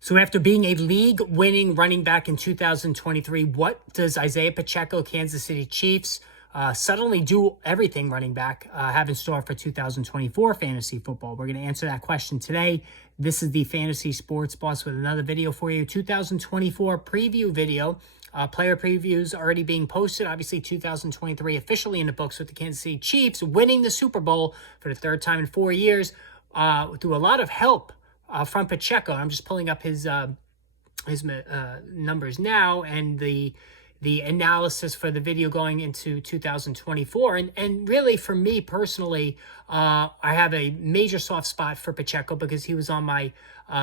So after being a league-winning running back in 2023, what does Isiah Pacheco, Kansas City Chiefs, suddenly do everything running back have in store for 2024 fantasy football? We're going to answer that question today. This is the Fantasy Sports Boss with another video for you. 2024 preview video. Player previews already being posted. Obviously, 2023 officially in the books with the Kansas City Chiefs winning the Super Bowl for the third time in 4 years through a lot of help from Pacheco. I'm just pulling up his numbers now and the analysis for the video going into 2024. And really, for me personally, I have a major soft spot for Pacheco because he was on my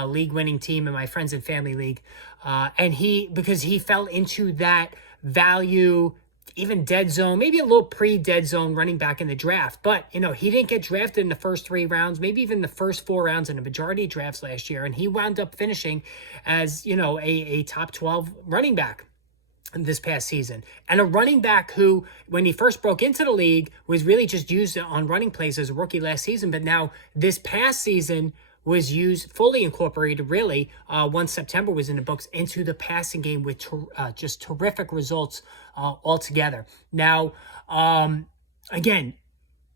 league-winning team in my friends and family league. Because he fell into that value, even dead zone, maybe a little pre-dead zone running back in the draft. But, he didn't get drafted in the first 3 rounds, maybe even the first 4 rounds in the majority of drafts last year. And he wound up finishing as, a top 12 running back this past season. And a running back who, when he first broke into the league, was really just used on running plays as a rookie last season. But now this past season was used, fully incorporated, really, once September was in the books, into the passing game with just terrific results altogether. Now, again,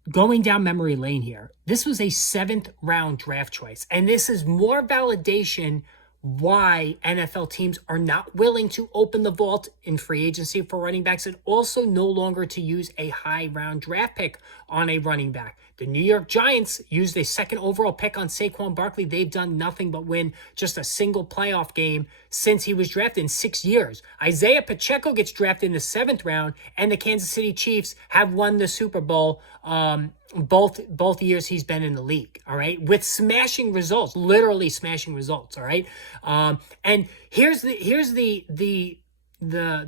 going down memory lane here, this was a 7th round draft choice. And this is more validation why NFL teams are not willing to open the vault in free agency for running backs, and also no longer to use a high round draft pick on a running back. The New York Giants used a 2nd overall pick on Saquon Barkley. They've done nothing but win just a single playoff game since he was drafted in 6 years. Isiah Pacheco gets drafted in the 7th round, and the Kansas City Chiefs have won the Super Bowl both years he's been in the league, all right, with smashing results, literally smashing results, all right. And here's the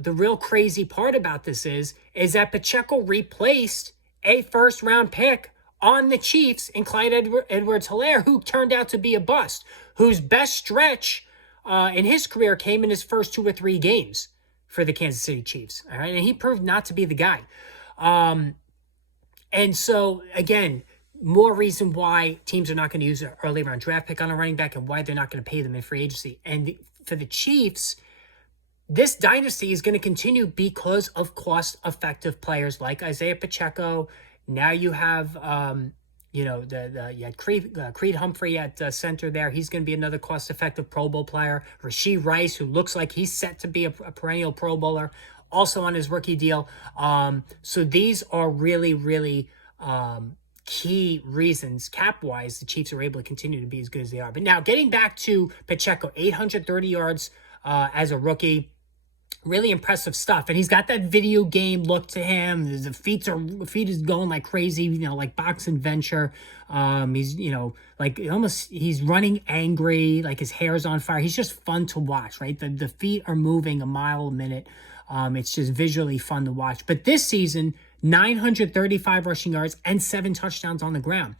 real crazy part about this is that Pacheco replaced a 1st round pick on the Chiefs in Clyde Edwards-Helaire, who turned out to be a bust, whose best stretch in his career came in his first 2 or 3 games for the Kansas City Chiefs, all right, and he proved not to be the guy. And so, again, more reason why teams are not going to use an early round draft pick on a running back and why they're not going to pay them in free agency. And for the Chiefs, this dynasty is going to continue because of cost-effective players like Isiah Pacheco. Now you have, you had Creed Humphrey at center there. He's going to be another cost-effective Pro Bowl player. Rashee Rice, who looks like he's set to be a perennial Pro Bowler, also on his rookie deal. So these are really, really key reasons, cap-wise, the Chiefs are able to continue to be as good as they are. But now, getting back to Pacheco, 830 yards as a rookie. Really impressive stuff. And he's got that video game look to him. The feet is going like crazy, like boxing venture. He's, he's running angry, like his hair's on fire. He's just fun to watch, right? The feet are moving a mile a minute. It's just visually fun to watch. But this season, 935 rushing yards and 7 touchdowns on the ground.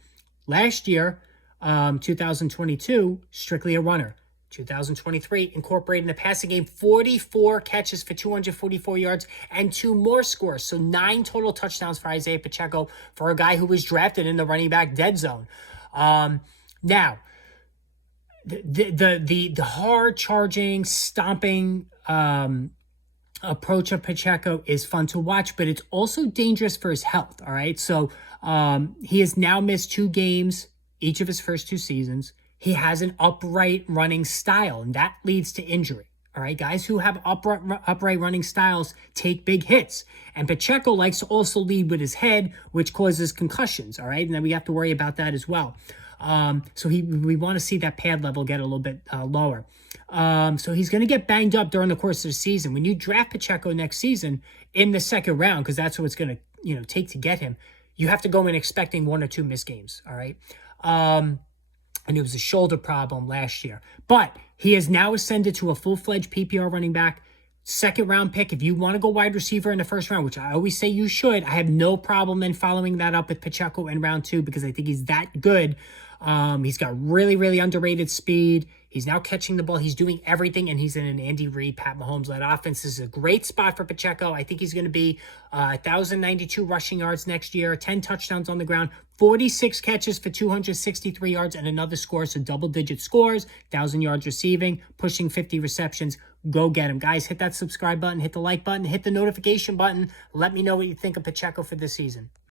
Last year, 2022, strictly a runner. 2023, incorporating the passing game, 44 catches for 244 yards and 2 more scores. So 9 total touchdowns for Isiah Pacheco for a guy who was drafted in the running back dead zone. Now, the hard charging, stomping approach of Pacheco is fun to watch, but it's also dangerous for his health. All right. So he has now missed 2 games each of his first 2 seasons. He has an upright running style, and that leads to injury. All right, guys who have upright running styles take big hits. And Pacheco likes to also lead with his head, which causes concussions. All right, and then we have to worry about that as well. So we want to see that pad level get a little bit lower. So he's going to get banged up during the course of the season. When you draft Pacheco next season in the 2nd round, because that's what it's going to take to get him, you have to go in expecting 1 or 2 missed games. All right. And it was a shoulder problem last year. But he has now ascended to a full-fledged PPR running back. second round pick. If you want to go wide receiver in the first round, which I always say you should, I have no problem in following that up with Pacheco in round 2 because I think he's that good. He's got really, really underrated speed. He's now catching the ball. He's doing everything, and he's in an Andy Reid, Pat Mahomes-led offense. This is a great spot for Pacheco. I think he's going to be 1,092 rushing yards next year, 10 touchdowns on the ground, 46 catches for 263 yards, and another score, so double-digit scores, 1,000 yards receiving, pushing 50 receptions. Go get him. Guys, hit that subscribe button, hit the like button, hit the notification button. Let me know what you think of Pacheco for this season.